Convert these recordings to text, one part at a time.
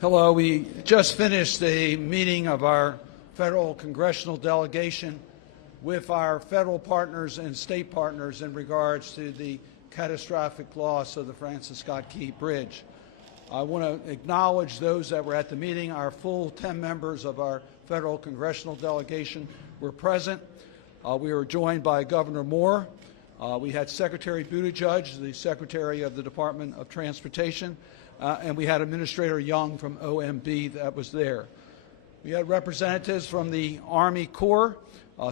Hello. We just finished a meeting of our federal congressional delegation with our federal partners and state partners in regards to the catastrophic loss of the Francis Scott Key Bridge. I want to acknowledge those that were at the meeting. Our full 10 members of our federal congressional delegation were present. We were joined by Governor Moore. We had Secretary Buttigieg, the Secretary of the Department of Transportation, and we had Administrator Young from OMB that was there. We had representatives from the Army Corps.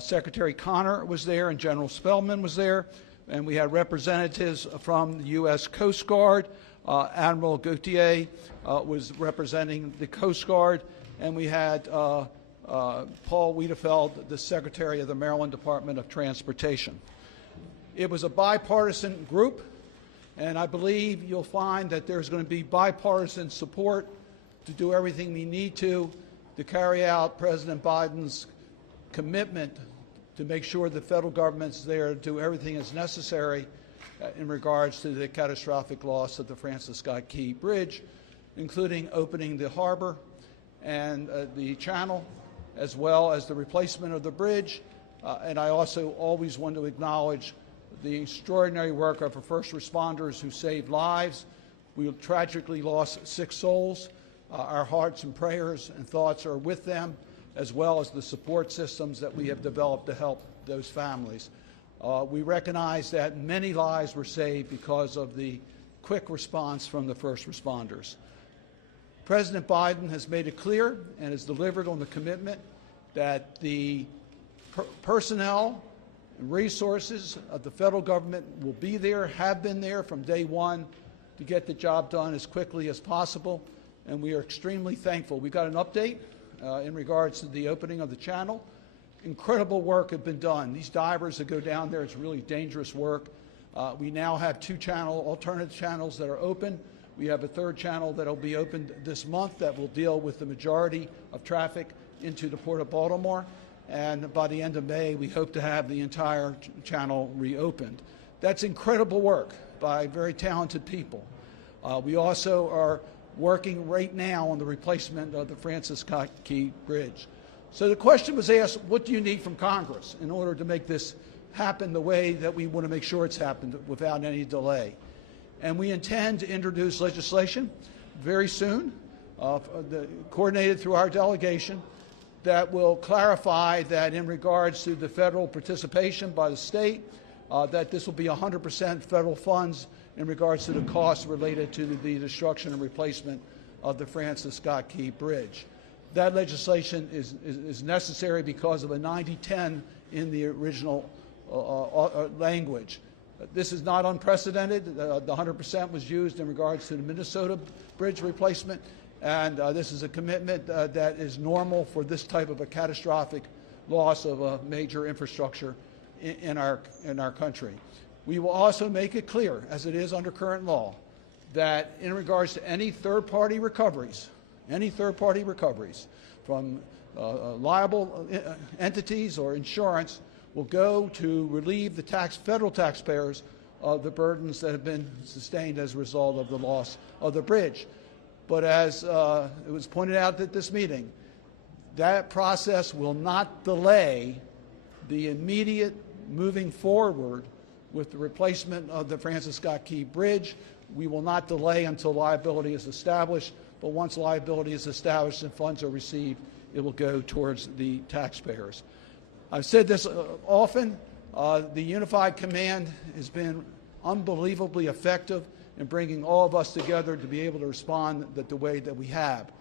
Secretary Connor was there and General Spellman was there. And we had representatives from the U.S. Coast Guard. Admiral Gautier was representing the Coast Guard. And we had Paul Wiedefeld, the Secretary of the Maryland Department of Transportation. It was a bipartisan group. And I believe you'll find that there's going to be bipartisan support to do everything we need to carry out President Biden's commitment to make sure the federal government's there to do everything that's necessary in regards to the catastrophic loss of the Francis Scott Key Bridge, including opening the harbor and the channel, as well as the replacement of the bridge. And I also always want to acknowledge the extraordinary work of our first responders who saved lives. We tragically lost 6 souls. Our hearts and prayers and thoughts are with them, as well as the support systems that we have developed to help those families. We recognize that many lives were saved because of the quick response from the first responders. President Biden has made it clear and has delivered on the commitment that the personnel and resources of the federal government will be there, have been there from day one to get the job done as quickly as possible, and we are extremely thankful. We got an update in regards to the opening of the channel. Incredible work has been done. These divers that go down there, it's really dangerous work. We now have 2 alternative channels that are open. We have a 3rd channel that will be opened this month that will deal with the majority of traffic into the Port of Baltimore. And by the end of May, we hope to have the entire channel reopened. That's incredible work by very talented people. We also are working right now on the replacement of the Francis Scott Key Bridge. So the question was asked, what do you need from Congress in order to make this happen the way that we want to make sure it's happened without any delay? And we intend to introduce legislation very soon, coordinated through our delegation, that will clarify that in regards to the federal participation by the state, that this will be 100% federal funds in regards to the costs related to the destruction and replacement of the Francis Scott Key Bridge. That legislation is necessary because of a 90-10 in the original language. This is not unprecedented. The 100% was used in regards to the Minnesota bridge replacement. And this is a commitment that is normal for this type of a catastrophic loss of a major infrastructure in our country. We will also make it clear, as it is under current law, that in regards to any third-party recoveries from liable entities or insurance will go to relieve the federal taxpayers of the burdens that have been sustained as a result of the loss of the bridge. But as it was pointed out at this meeting, that process will not delay the immediate moving forward with the replacement of the Francis Scott Key Bridge. We will not delay until liability is established, but once liability is established and funds are received, it will go towards the taxpayers. I've said this often, the Unified Command has been unbelievably effective in bringing all of us together to be able to respond the way that we have.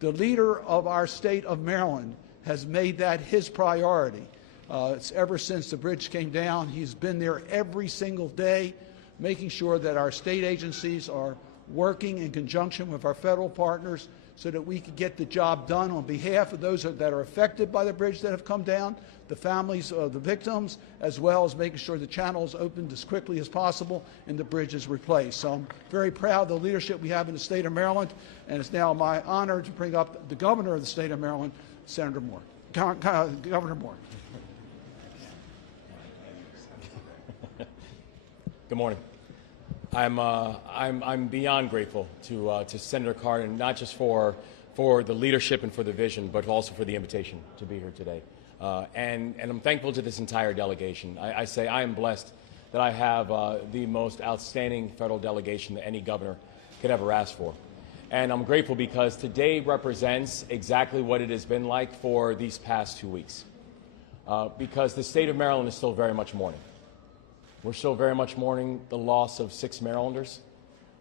The leader of our state of Maryland has made that his priority. It's ever since the bridge came down, he's been there every single day, making sure that our state agencies are working in conjunction with our federal partners so that we can get the job done on behalf of those that are affected by the bridge that have come down, the families of the victims, as well as making sure the channel is opened as quickly as possible and the bridge is replaced. So I'm very proud of the leadership we have in the state of Maryland, and it's now my honor to bring up the governor of the state of Maryland, Senator Moore. Governor Moore. Good morning. I'm beyond grateful to Senator Cardin, not just for the leadership and for the vision, but also for the invitation to be here today. And I'm thankful to this entire delegation. I say I am blessed that I have the most outstanding federal delegation that any governor could ever ask for. And I'm grateful because today represents exactly what it has been like for these past 2 weeks. Because the state of Maryland is still very much mourning. We're still very much mourning the loss of 6 Marylanders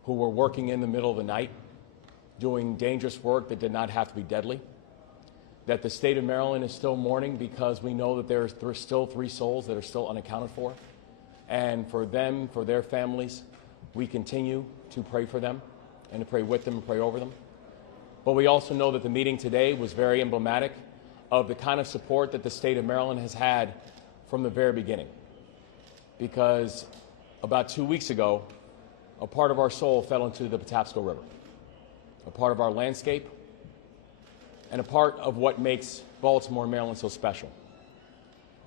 who were working in the middle of the night, doing dangerous work that did not have to be deadly. That the state of Maryland is still mourning because we know that there's still 3 souls that are still unaccounted for. And for them, for their families, we continue to pray for them and to pray with them and pray over them. But we also know that the meeting today was very emblematic of the kind of support that the state of Maryland has had from the very beginning. Because about 2 weeks ago, a part of our soul fell into the Patapsco River, a part of our landscape, and a part of what makes Baltimore, Maryland so special.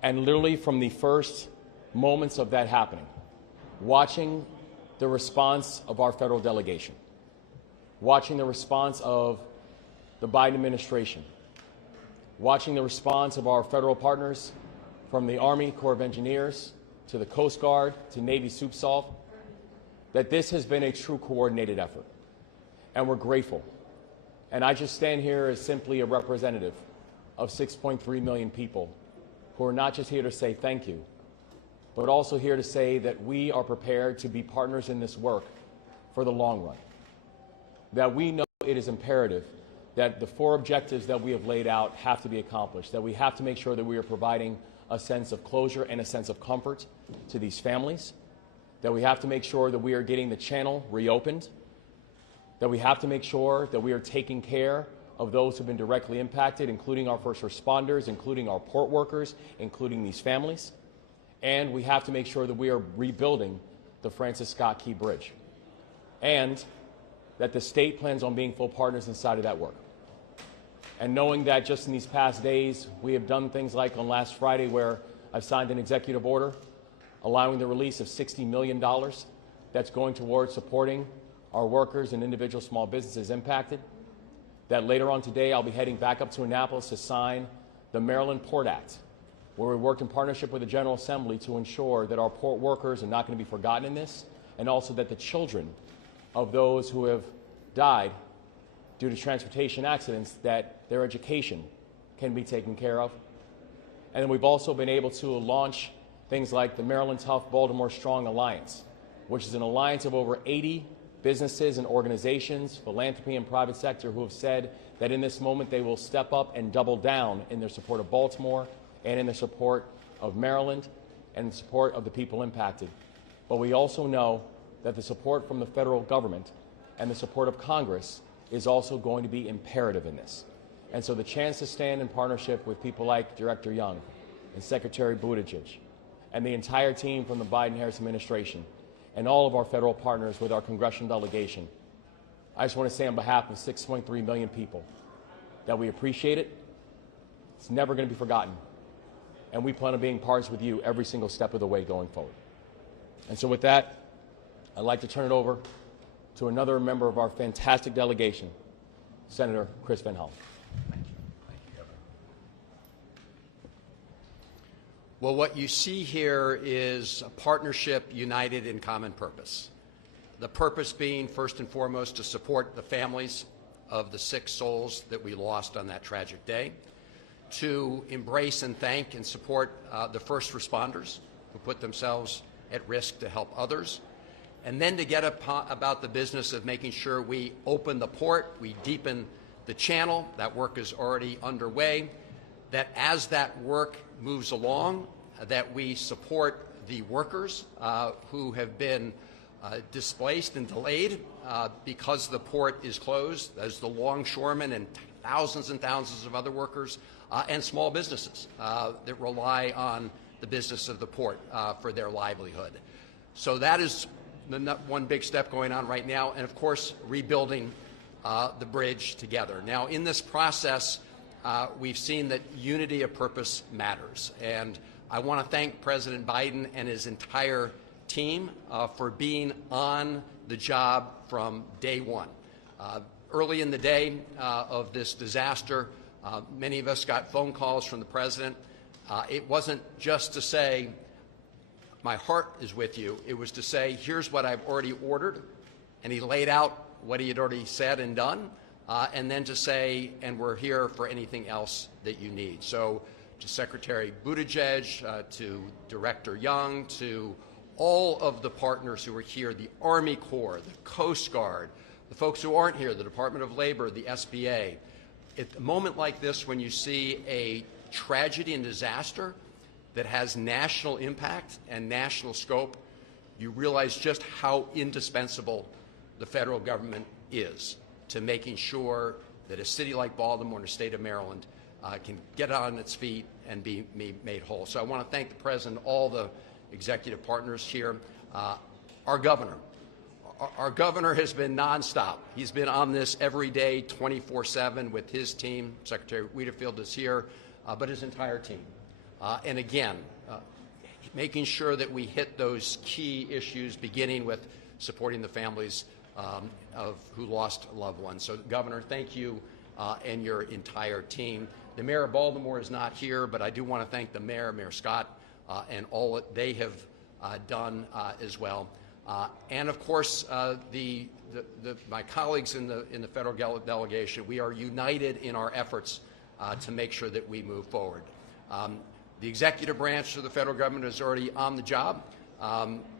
And literally from the first moments of that happening, watching the response of our federal delegation, watching the response of the Biden administration, watching the response of our federal partners from the Army Corps of Engineers to the Coast Guard to Navy Soup Salt, that this has been a true coordinated effort. And we're grateful. And I just stand here as simply a representative of 6.3 million people who are not just here to say thank you, but also here to say that we are prepared to be partners in this work for the long run. That we know it is imperative that the 4 objectives that we have laid out have to be accomplished, that we have to make sure that we are providing a sense of closure and a sense of comfort to these families, that we have to make sure that we are getting the channel reopened, that we have to make sure that we are taking care of those who have been directly impacted, including our first responders, including our port workers, including these families, and we have to make sure that we are rebuilding the Francis Scott Key Bridge, and that the state plans on being full partners inside of that work. And knowing that just in these past days, we have done things like on last Friday where I've signed an executive order allowing the release of $60 million that's going towards supporting our workers and individual small businesses impacted. That later on today, I'll be heading back up to Annapolis to sign the Maryland Port Act, where we worked in partnership with the General Assembly to ensure that our port workers are not going to be forgotten in this, and also that the children of those who have died due to transportation accidents, that their education can be taken care of. And then we've also been able to launch things like the Maryland Tough Baltimore Strong Alliance, which is an alliance of over 80 businesses and organizations, philanthropy and private sector, who have said that in this moment they will step up and double down in their support of Baltimore and in their support of Maryland and in support of the people impacted. But we also know that the support from the federal government and the support of Congress is also going to be imperative in this. And so the chance to stand in partnership with people like Director Young and Secretary Buttigieg and the entire team from the Biden-Harris administration and all of our federal partners with our congressional delegation, I just want to say on behalf of 6.3 million people that we appreciate it. It's never going to be forgotten. And we plan on being partners with you every single step of the way going forward. And so with that, I'd like to turn it over to another member of our fantastic delegation, Senator Chris Van Hollen. Thank you, Governor. Well, what you see here is a partnership united in common purpose. The purpose being, first and foremost, to support the families of the 6 souls that we lost on that tragic day, to embrace and thank and support the first responders who put themselves at risk to help others, and then to get about the business of making sure we open the port, we deepen the channel. That work is already underway. That as that work moves along, that we support the workers who have been displaced and delayed because the port is closed, as the longshoremen and thousands of other workers and small businesses that rely on the business of the port for their livelihood. So that is one big step going on right now, and of course rebuilding the bridge together. Now in this process, we've seen that unity of purpose matters, and I want to thank President Biden and his entire team for being on the job from day one. Early in the day of this disaster, many of us got phone calls from the President. It wasn't just to say, my heart is with you. It was to say, here's what I've already ordered. And he laid out what he had already said and done. And then to say, and we're here for anything else that you need. So to Secretary Buttigieg, to Director Young, to all of the partners who are here, the Army Corps, the Coast Guard, the folks who aren't here, the Department of Labor, the SBA. At a moment like this, when you see a tragedy and disaster that has national impact and national scope, you realize just how indispensable the federal government is to making sure that a city like Baltimore and the state of Maryland can get on its feet and be made whole. So I want to thank the President, all the executive partners here. Our governor has been nonstop. He's been on this every day, 24/7 with his team. Secretary Wedefield is here, but his entire team. And again, making sure that we hit those key issues, beginning with supporting the families of who lost loved ones. So, Governor, thank you and your entire team. The Mayor of Baltimore is not here, but I do want to thank the Mayor, Mayor Scott, and all that they have done as well. And of course, my colleagues in the federal delegation, we are united in our efforts to make sure that we move forward. The executive branch of the federal government is already on the job.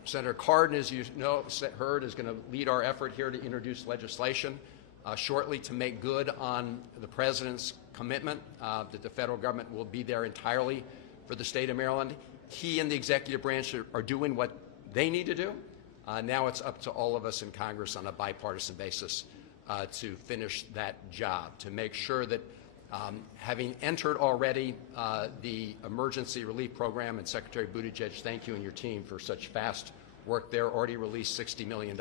Senator Cardin, as you heard, is going to lead our effort here to introduce legislation shortly to make good on the President's commitment that the federal government will be there entirely for the state of Maryland. He and the executive branch are doing what they need to do. Now it's up to all of us in Congress on a bipartisan basis to finish that job, to make sure that having entered already the emergency relief program, and Secretary Buttigieg, thank you and your team for such fast work there, already released $60 million.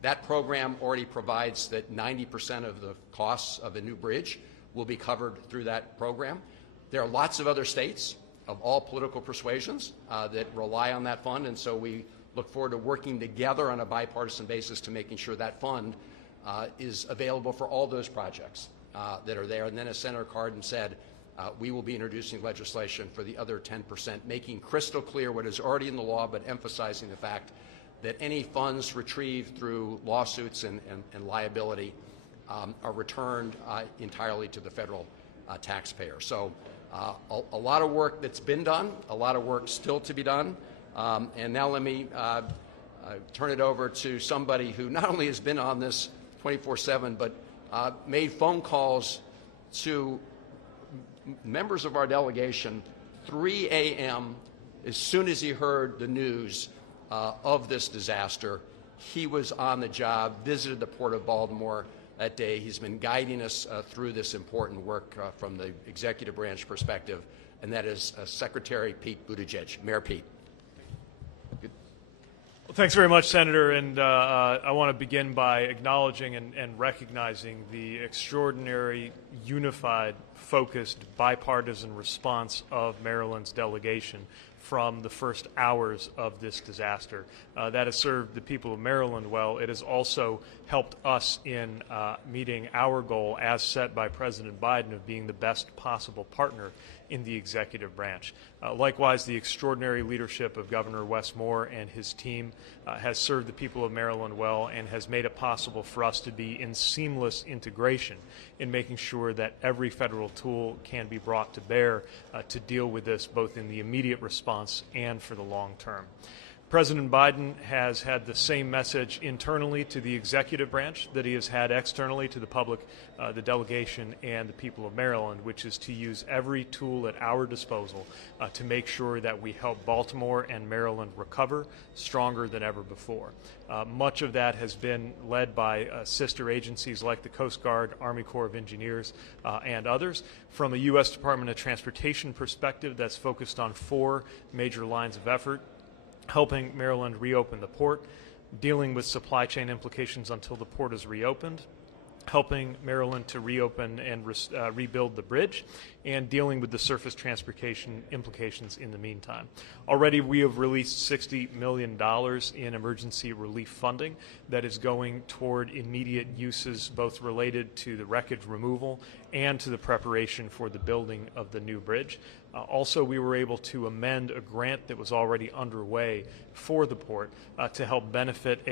That program already provides that 90% of the costs of a new bridge will be covered through that program. There are lots of other states of all political persuasions that rely on that fund, and so we look forward to working together on a bipartisan basis to making sure that fund is available for all those projects that are there. And then, as Senator Cardin said, we will be introducing legislation for the other 10%, making crystal clear what is already in the law, but emphasizing the fact that any funds retrieved through lawsuits and liability are returned entirely to the federal taxpayer. So a lot of work that's been done, a lot of work still to be done. And now let me turn it over to somebody who not only has been on this 24/7, but made phone calls to members of our delegation 3 a.m. as soon as he heard the news of this disaster. He was on the job, visited the Port of Baltimore that day. He's been guiding us through this important work from the executive branch perspective, and that is Secretary Pete Buttigieg. Mayor Pete. Well, thanks very much, Senator, and I want to begin by acknowledging and recognizing the extraordinary, unified, focused, bipartisan response of Maryland's delegation from the first hours of this disaster. That has served the people of Maryland well. It has also helped us in meeting our goal as set by President Biden of being the best possible partner in the executive branch. Likewise, the extraordinary leadership of Governor Wes Moore and his team has served the people of Maryland well and has made it possible for us to be in seamless integration in making sure that every federal tool can be brought to bear to deal with this both in the immediate response and for the long term. President Biden has had the same message internally to the executive branch that he has had externally to the public, the delegation, and the people of Maryland, which is to use every tool at our disposal to make sure that we help Baltimore and Maryland recover stronger than ever before. Much of that has been led by sister agencies like the Coast Guard, Army Corps of Engineers, and others. From a U.S. Department of Transportation perspective, that's focused on 4 major lines of effort: helping Maryland reopen the port, dealing with supply chain implications until the port is reopened, helping Maryland to reopen and rebuild the bridge, and dealing with the surface transportation implications in the meantime. Already we have released $60 million in emergency relief funding that is going toward immediate uses both related to the wreckage removal and to the preparation for the building of the new bridge. Also, we were able to amend a grant that was already underway for the port to help benefit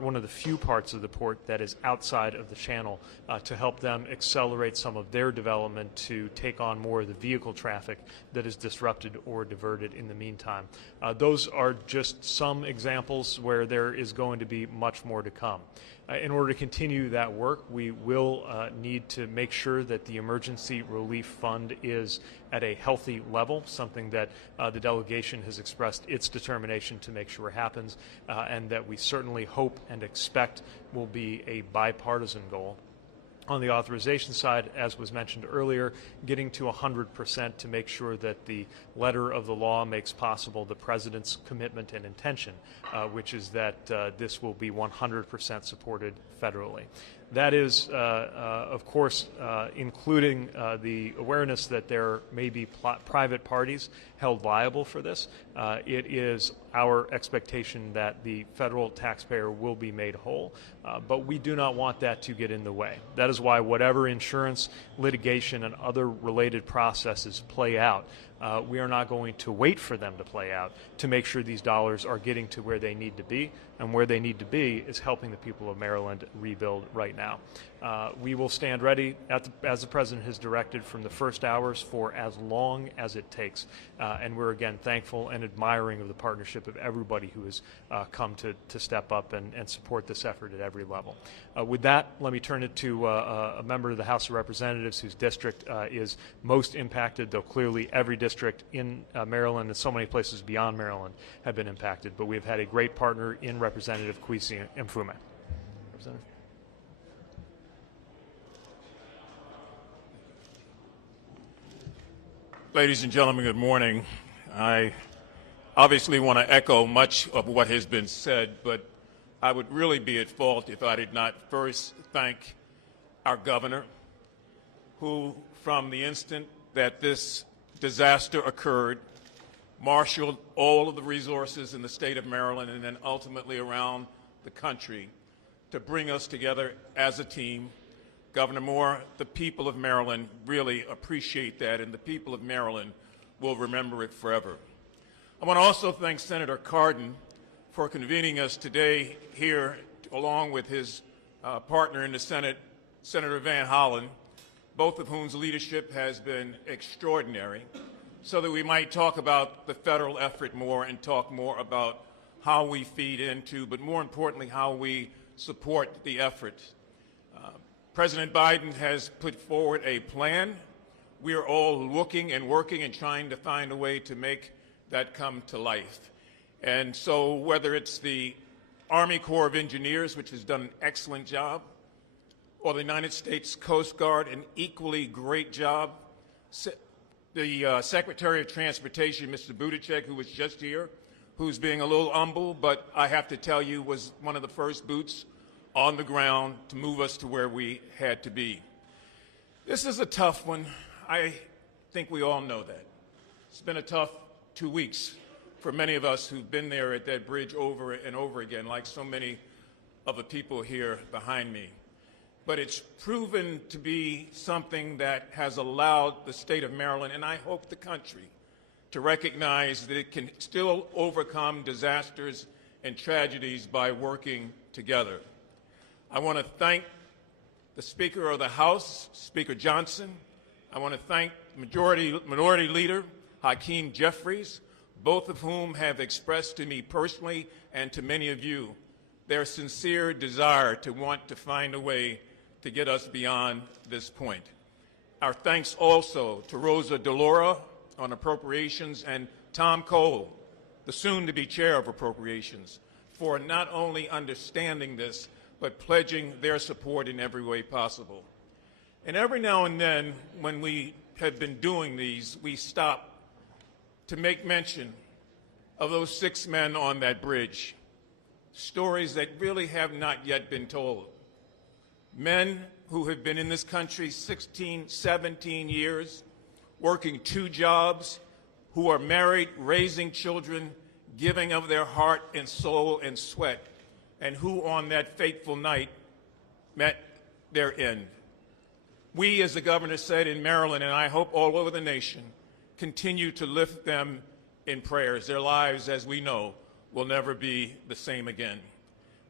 one of the few parts of the port that is outside of the channel to help them accelerate some of their development to take on more of the vehicle traffic that is disrupted or diverted in the meantime. Those are just some examples where there is going to be much more to come. In order to continue that work, we will need to make sure that the emergency relief fund is at a healthy level, something that the delegation has expressed its determination to make sure happens, and that we certainly hope and expect will be a bipartisan goal. On the authorization side, as was mentioned earlier, getting to 100% to make sure that the letter of the law makes possible the President's commitment and intention, which is that this will be 100% supported federally. That is, of course, including the awareness that there may be private parties held liable for this. It is our expectation that the federal taxpayer will be made whole, but we do not want that to get in the way. That is why whatever insurance, litigation, and other related processes play out, we are not going to wait for them to play out to make sure these dollars are getting to where they need to be, and where they need to be is helping the people of Maryland rebuild right now. We will stand ready, as the President has directed, from the first hours for as long as it takes. And we're again thankful and admiring of the partnership of everybody who has come to step up and support this effort at every level. With that, let me turn it to a member of the House of Representatives whose district is most impacted, though clearly every district in Maryland and so many places beyond Maryland have been impacted. But we've had a great partner in Representative Kwesi Mfume. Representative. Ladies and gentlemen, good morning. I obviously want to echo much of what has been said, but I would really be at fault if I did not first thank our governor, who, from the instant that this disaster occurred, marshaled all of the resources in the state of Maryland and then ultimately around the country to bring us together as a team. Governor Moore, the people of Maryland really appreciate that, and the people of Maryland will remember it forever. I want to also thank Senator Cardin for convening us today here, along with his partner in the Senate, Senator Van Hollen, both of whom's leadership has been extraordinary, so that we might talk about the federal effort more and talk more about how we feed into, but more importantly, how we support the effort. President Biden has put forward a plan. We are all looking and working and trying to find a way to make that come to life. And so whether it's the Army Corps of Engineers, which has done an excellent job, or the United States Coast Guard, an equally great job, the Secretary of Transportation, Mr. Buttigieg, who was just here, who's being a little humble, but I have to tell you was one of the first boots on the ground to move us to where we had to be. This is a tough one. I think we all know that. It's been a tough 2 weeks for many of us who've been there at that bridge over and over again, like so many of the people here behind me. But it's proven to be something that has allowed the state of Maryland, and I hope the country, to recognize that it can still overcome disasters and tragedies by working together. I want to thank the Speaker of the House, Speaker Johnson. I want to thank Minority Leader Hakeem Jeffries, both of whom have expressed to me personally and to many of you their sincere desire to want to find a way to get us beyond this point. Our thanks also to Rosa DeLauro on Appropriations and Tom Cole, the soon-to-be Chair of Appropriations, for not only understanding this, but pledging their support in every way possible. And every now and then, when we have been doing these, we stop to make mention of those 6 men on that bridge, stories that really have not yet been told. Men who have been in this country 16, 17 years, working 2 jobs, who are married, raising children, giving of their heart and soul and sweat, and who on that fateful night met their end. We, as the governor said in Maryland, and I hope all over the nation, continue to lift them in prayers. Their lives, as we know, will never be the same again.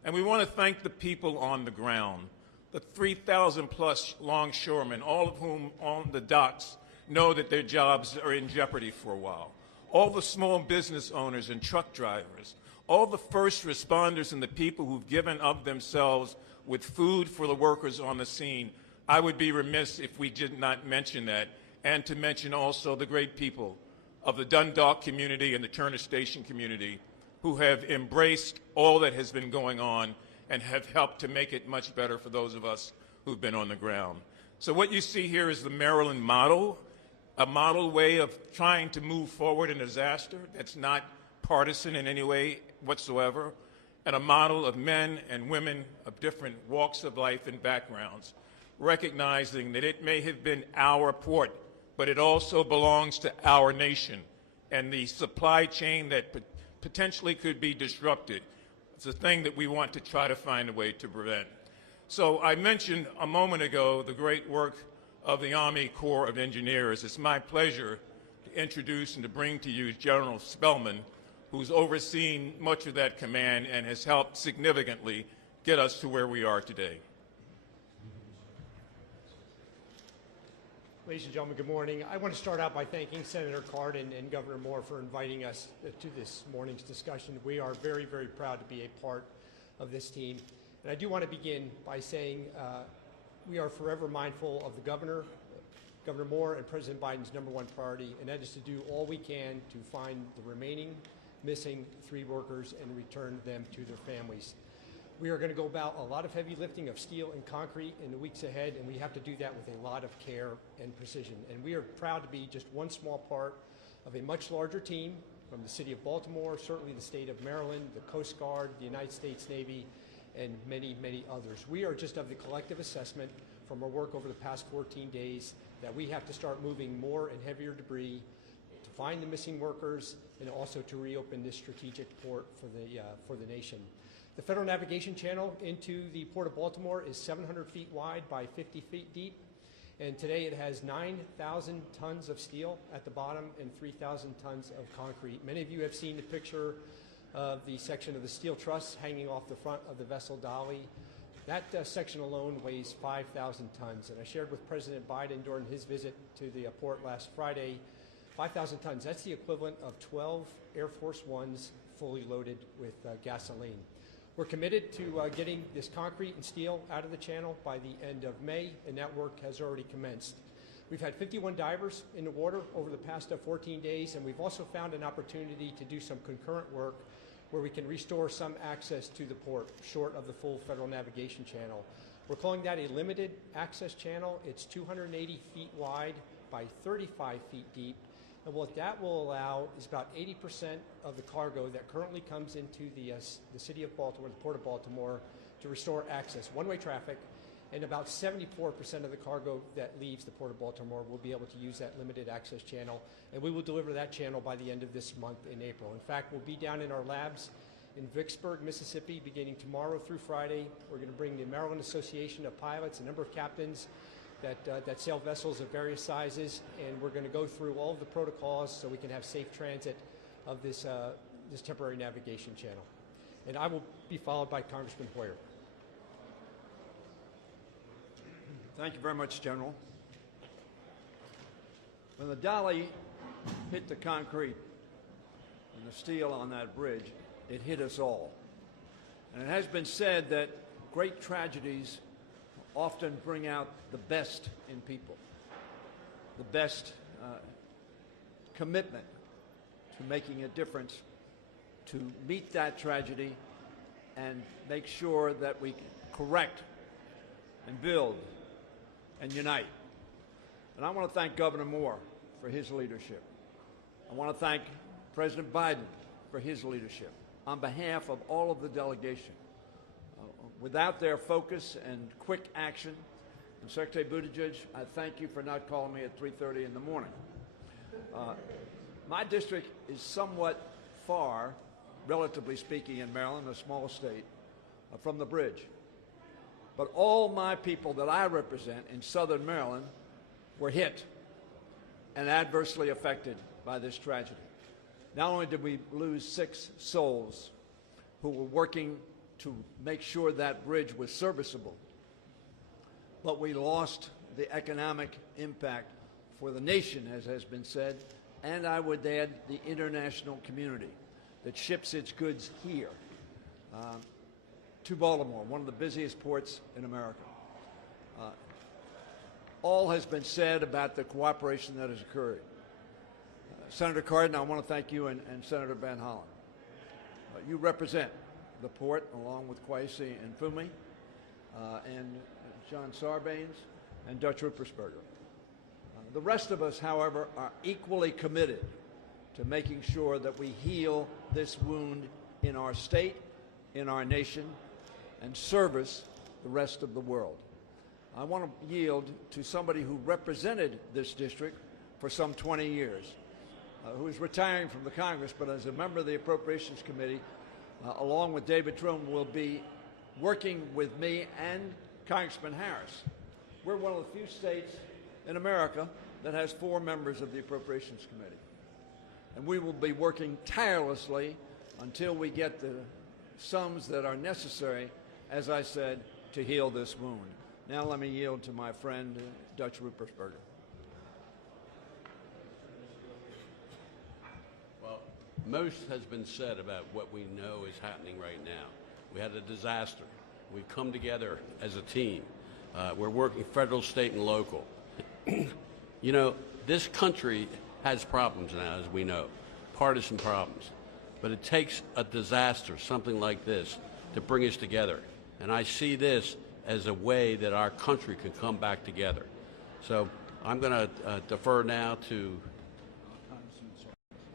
And we want to thank the people on the ground, the 3,000-plus longshoremen, all of whom on the docks know that their jobs are in jeopardy for a while, all the small business owners and truck drivers, all the first responders and the people who've given of themselves with food for the workers on the scene. I would be remiss if we did not mention that, and to mention also the great people of the Dundalk community and the Turner Station community who have embraced all that has been going on and have helped to make it much better for those of us who've been on the ground. So what you see here is the Maryland model, a model way of trying to move forward in disaster that's not partisan in any way whatsoever, and a model of men and women of different walks of life and backgrounds, recognizing that it may have been our port, but it also belongs to our nation, and the supply chain that potentially could be disrupted. It's a thing that we want to try to find a way to prevent. So I mentioned a moment ago the great work of the Army Corps of Engineers. It's my pleasure to introduce and to bring to you General Spellman, who's overseen much of that command and has helped significantly get us to where we are today. Ladies and gentlemen, good morning. I want to start out by thanking Senator Cardin and Governor Moore for inviting us to this morning's discussion. We are very, very proud to be a part of this team. And I do want to begin by saying we are forever mindful of the Governor Moore, and President Biden's #1 priority, and that is to do all we can to find the remaining missing 3 workers and return them to their families. We are going to go about a lot of heavy lifting of steel and concrete in the weeks ahead, and we have to do that with a lot of care and precision. And we are proud to be just one small part of a much larger team from the city of Baltimore, certainly the state of Maryland, the Coast Guard, the United States Navy, and many, many others. We are just of the collective assessment from our work over the past 14 days that we have to start moving more and heavier debris to find the missing workers and also to reopen this strategic port for the nation. The Federal Navigation Channel into the Port of Baltimore is 700 feet wide by 50 feet deep, and today it has 9,000 tons of steel at the bottom and 3,000 tons of concrete. Many of you have seen the picture of the section of the steel truss hanging off the front of the vessel Dolly. That section alone weighs 5,000 tons, and I shared with President Biden during his visit to the port last Friday, 5,000 tons. That's the equivalent of 12 Air Force Ones fully loaded with gasoline. We're committed to getting this concrete and steel out of the channel by the end of May, and that work has already commenced. We've had 51 divers in the water over the past 14 days, and we've also found an opportunity to do some concurrent work where we can restore some access to the port, short of the full Federal Navigation Channel. We're calling that a limited access channel. It's 280 feet wide by 35 feet deep. And what that will allow is about 80% of the cargo that currently comes into the city of Baltimore, the Port of Baltimore, to restore access, one-way traffic, and about 74% of the cargo that leaves the Port of Baltimore will be able to use that limited access channel, and we will deliver that channel by the end of this month in April. In fact, we'll be down in our labs in Vicksburg, Mississippi, beginning tomorrow through Friday. We're going to bring the Maryland Association of Pilots, a number of captains that sail vessels of various sizes, and we're going to go through all of the protocols so we can have safe transit of this temporary navigation channel. And I will be followed by Congressman Hoyer. Thank you very much, General. When the Dolly hit the concrete and the steel on that bridge, it hit us all. And it has been said that great tragedies often bring out the best in people, the best commitment to making a difference, to meet that tragedy and make sure that we correct and build and unite. And I want to thank Governor Moore for his leadership. I want to thank President Biden for his leadership on behalf of all of the delegation. Without their focus and quick action And Secretary Buttigieg, I thank you for not calling me at 3:30 in the morning. My district is somewhat far, relatively speaking, in Maryland, a small state, from the bridge. But all my people that I represent in southern Maryland were hit and adversely affected by this tragedy. Not only did we lose 6 souls who were working to make sure that bridge was serviceable, but we lost the economic impact for the nation, as has been said, and I would add the international community that ships its goods here to Baltimore, one of the busiest ports in America. All has been said about the cooperation that has occurred. Senator Cardin, I want to thank you and Senator Van Hollen. You represent the port along with Kwesi and Fumi and John Sarbanes and Dutch Ruppersberger. The rest of us, however, are equally committed to making sure that we heal this wound in our state, in our nation, and service the rest of the world. I want to yield to somebody who represented this district for some 20 years, who is retiring from the Congress, but as a member of the Appropriations Committee, along with David Trum, will be working with me and Congressman Harris. We're one of the few states in America that has 4 members of the Appropriations Committee. And we will be working tirelessly until we get the sums that are necessary, as I said, to heal this wound. Now let me yield to my friend, Dutch Ruppersberger. Well, most has been said about what we know is happening right now. We had a disaster. We've come together as a team. We're working federal, state, and local. You know, this country has problems now, as we know, partisan problems. But it takes a disaster, something like this, to bring us together. And I see this as a way that our country can come back together. So I'm going to defer now to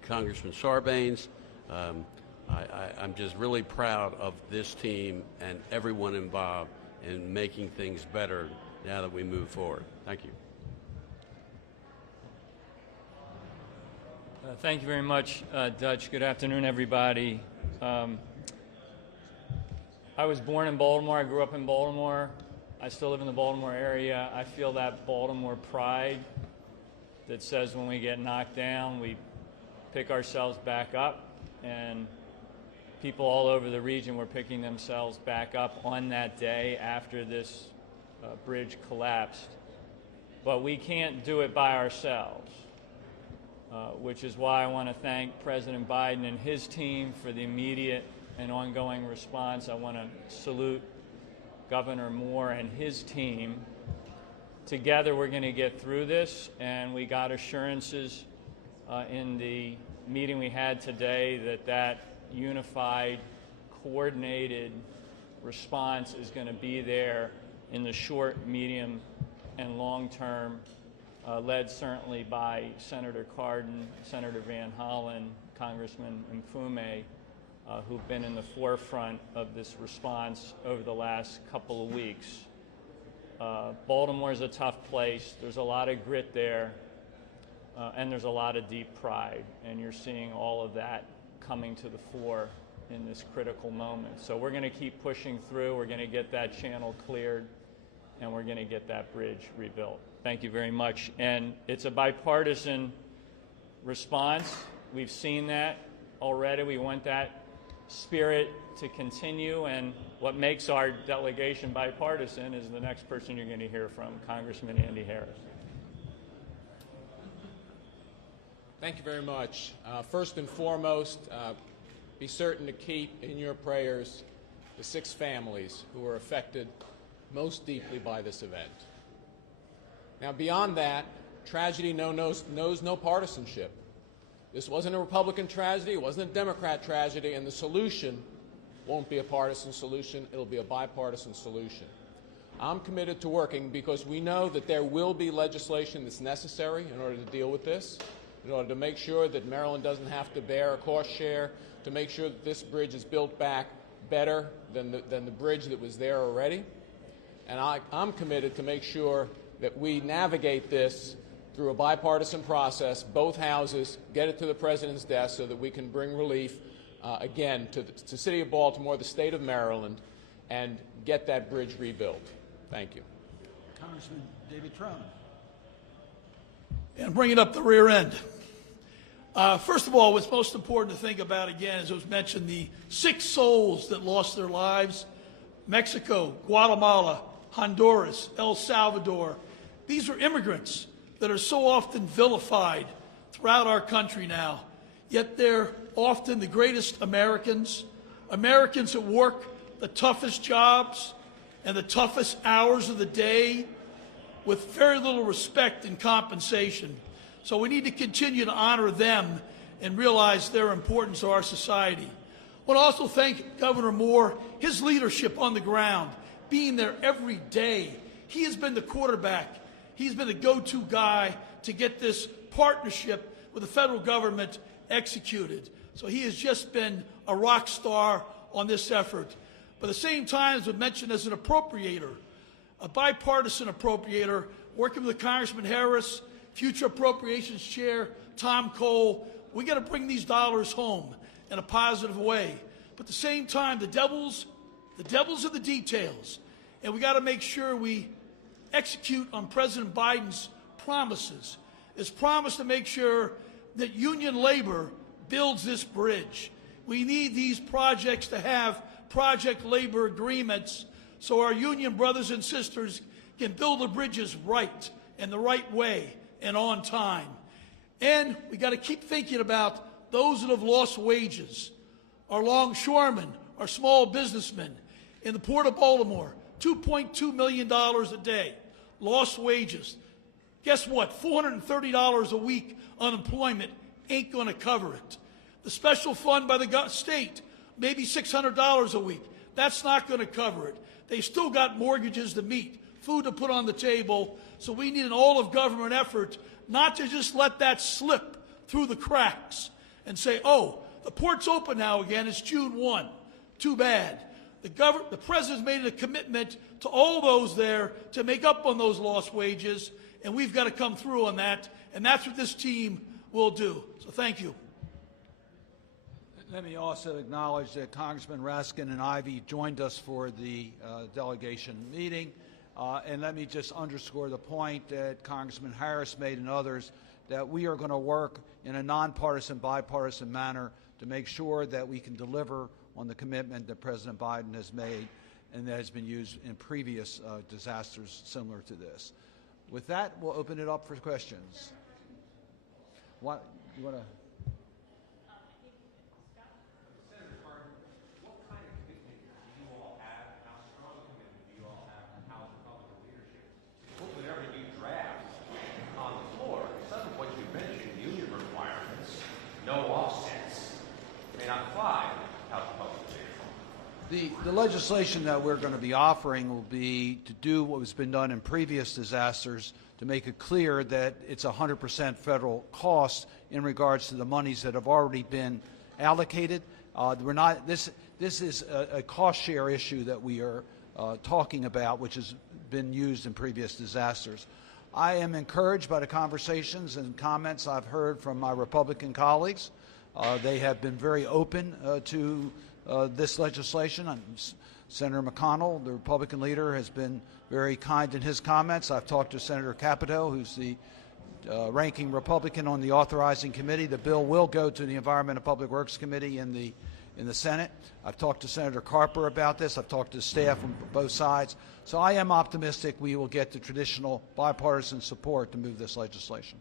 Congressman Sarbanes. I'm just really proud of this team and everyone involved in making things better now that we move forward. Thank you. Thank you very much, Dutch. Good afternoon, everybody. I was born in Baltimore. I grew up in Baltimore. I still live in the Baltimore area. I feel that Baltimore pride that says when we get knocked down, we pick ourselves back up, and people all over the region were picking themselves back up on that day after this bridge collapsed. But we can't do it by ourselves, which is why I want to thank President Biden and his team for the immediate and ongoing response. I want to salute Governor Moore and his team. Together we're going to get through this, and we got assurances in the meeting we had today that unified, coordinated response is going to be there in the short, medium, and long term, led certainly by Senator Cardin, Senator Van Hollen, Congressman Mfume, who've been in the forefront of this response over the last couple of weeks. Baltimore's a tough place. There's a lot of grit there, and there's a lot of deep pride, and you're seeing all of that coming to the fore in this critical moment. So we're going to keep pushing through. We're going to get that channel cleared, and we're going to get that bridge rebuilt. Thank you very much. And it's a bipartisan response. We've seen that already. We want that spirit to continue, and what makes our delegation bipartisan is the next person you're going to hear from, Congressman Andy Harris. Thank you very much. First and foremost, be certain to keep in your prayers the 6 families who were affected most deeply by this event. Now, beyond that, tragedy knows no partisanship. This wasn't a Republican tragedy, it wasn't a Democrat tragedy, and the solution won't be a partisan solution, it'll be a bipartisan solution. I'm committed to working because we know that there will be legislation that's necessary in order to deal with this, in order to make sure that Maryland doesn't have to bear a cost share, to make sure that this bridge is built back better than the bridge that was there already. and I'm committed to make sure that we navigate this through a bipartisan process, both houses, get it to the President's desk so that we can bring relief, again, to the City of Baltimore, the State of Maryland, and get that bridge rebuilt. Thank you. Congressman David Trump. And bringing up the rear end. First of all, what's most important to think about, again, as it was mentioned, the 6 souls that lost their lives: Mexico, Guatemala, Honduras, El Salvador. These are immigrants that are so often vilified throughout our country now, yet they're often the greatest Americans, Americans that work the toughest jobs and the toughest hours of the day with very little respect and compensation. So we need to continue to honor them and realize their importance to our society. I want to also thank Governor Moore, his leadership on the ground, being there every day. He has been the quarterback. He's been the go-to guy to get this partnership with the federal government executed. So he has just been a rock star on this effort. But at the same time, as was mentioned, as an appropriator, a bipartisan appropriator, working with Congressman Harris, future Appropriations Chair Tom Cole, we got to bring these dollars home in a positive way. But at the same time, the devil's in the details, and we got to make sure we execute on President Biden's promises. His promise to make sure that union labor builds this bridge. We need these projects to have project labor agreements so our union brothers and sisters can build the bridges right and the right way and on time. And we got to keep thinking about those that have lost wages, our longshoremen, our small businessmen. In the Port of Baltimore, $2.2 million a day, lost wages. Guess what? $430 a week unemployment ain't going to cover it. The special fund by the state, maybe $600 a week. That's not going to cover it. They still got mortgages to meet, food to put on the table, so we need an all-of-government effort not to just let that slip through the cracks and say, oh, the port's open now again, it's June 1. Too bad. The President's made a commitment to all those there to make up on those lost wages, and we've got to come through on that, and that's what this team will do. So thank you. Let me also acknowledge that Congressman Raskin and Ivey joined us for the delegation meeting. And let me just underscore the point that Congressman Harris made and others, that we are going to work in a nonpartisan, bipartisan manner to make sure that we can deliver on the commitment that President Biden has made and that has been used in previous disasters similar to this. With that, we'll open it up for questions. What, you want to? The legislation that we're going to be offering will be to do what has been done in previous disasters to make it clear that it's 100% federal cost in regards to the monies that have already been allocated. This is a cost share issue that we are talking about, which has been used in previous disasters. I am encouraged by the conversations and comments I've heard from my Republican colleagues. They have been very open to this legislation. Senator McConnell, the Republican leader, has been very kind in his comments. I've talked to Senator Capito, who's the ranking Republican on the authorizing committee. The bill will go to the Environment and Public Works Committee in the Senate. I've talked to Senator Carper about this. I've talked to staff from both sides. So I am optimistic we will get the traditional bipartisan support to move this legislation.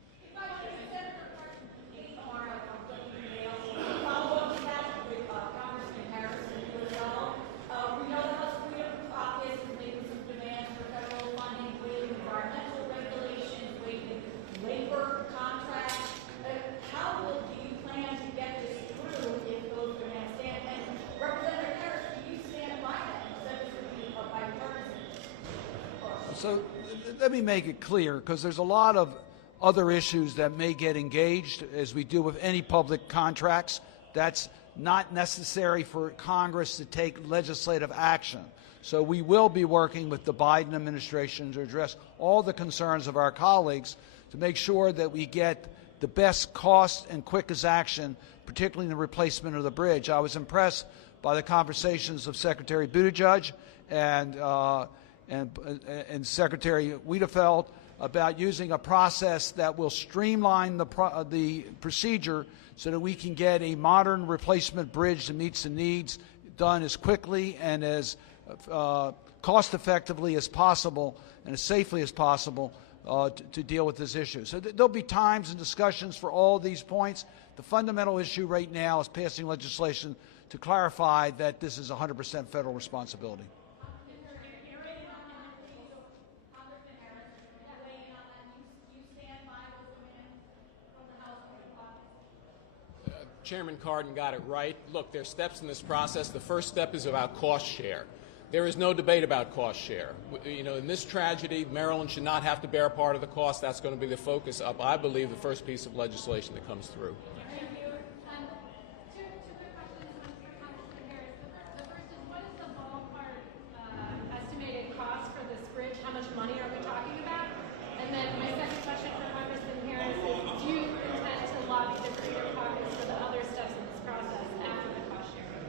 So let me make it clear, because there's a lot of other issues that may get engaged as we do with any public contracts. That's not necessary for Congress to take legislative action. So we will be working with the Biden administration to address all the concerns of our colleagues to make sure that we get the best cost and quickest action, particularly in the replacement of the bridge. I was impressed by the conversations of Secretary Buttigieg and Secretary Wiedefeld about using a process that will streamline the procedure so that we can get a modern replacement bridge that meets the needs done as quickly and as cost effectively as possible and as safely as possible to deal with this issue. So there'll be times and discussions for all these points. The fundamental issue right now is passing legislation to clarify that this is 100% federal responsibility. Chairman Cardin got it right. Look, there are steps in this process. The first step is about cost share. There is no debate about cost share. You know, in this tragedy, Maryland should not have to bear a part of the cost. That's going to be the focus of, I believe, the first piece of legislation that comes through. Thank you. Two quick questions for Congressman Harris. The first is, what is the ballpark estimated cost for this bridge? How much money are we talking about? And then my second question for Congressman Harris is, do you intend to lobby the Freedom Caucus for the other steps in this process after the cost sharing?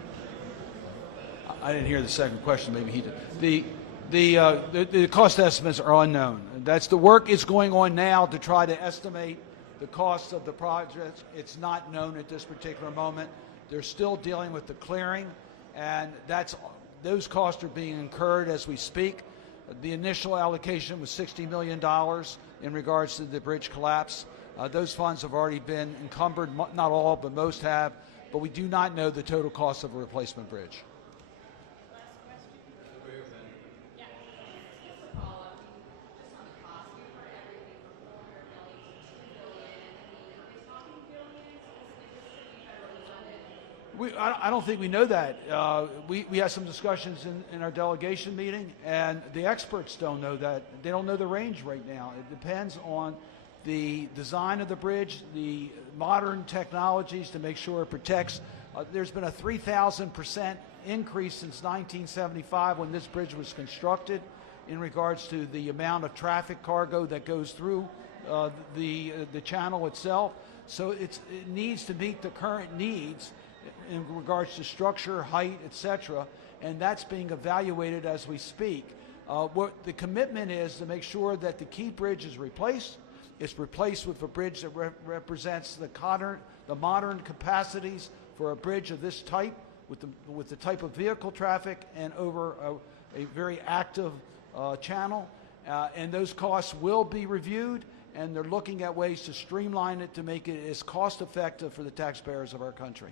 I didn't hear the second question. Maybe he did. The cost estimates are unknown. That's the work is going on now to try to estimate the costs of the project. It's not known at this particular moment. They're still dealing with the clearing, and those costs are being incurred as we speak. The initial allocation was $60 million in regards to the bridge collapse. Those funds have already been encumbered, not all, but most have. But we do not know the total cost of a replacement bridge. I don't think we know that. We had some discussions in our delegation meeting, and the experts don't know that. They don't know the range right now. It depends on the design of the bridge, the modern technologies to make sure it protects. There's been a 3,000% increase since 1975 when this bridge was constructed in regards to the amount of traffic cargo that goes through the channel itself. So it needs to meet the current needs in regards to structure, height, etc., and that's being evaluated as we speak. What the commitment is to make sure that the key bridge is replaced. It's replaced with a bridge that represents the modern capacities for a bridge of this type, with the type of vehicle traffic and over a very active channel. And those costs will be reviewed, and they're looking at ways to streamline it to make it as cost effective for the taxpayers of our country.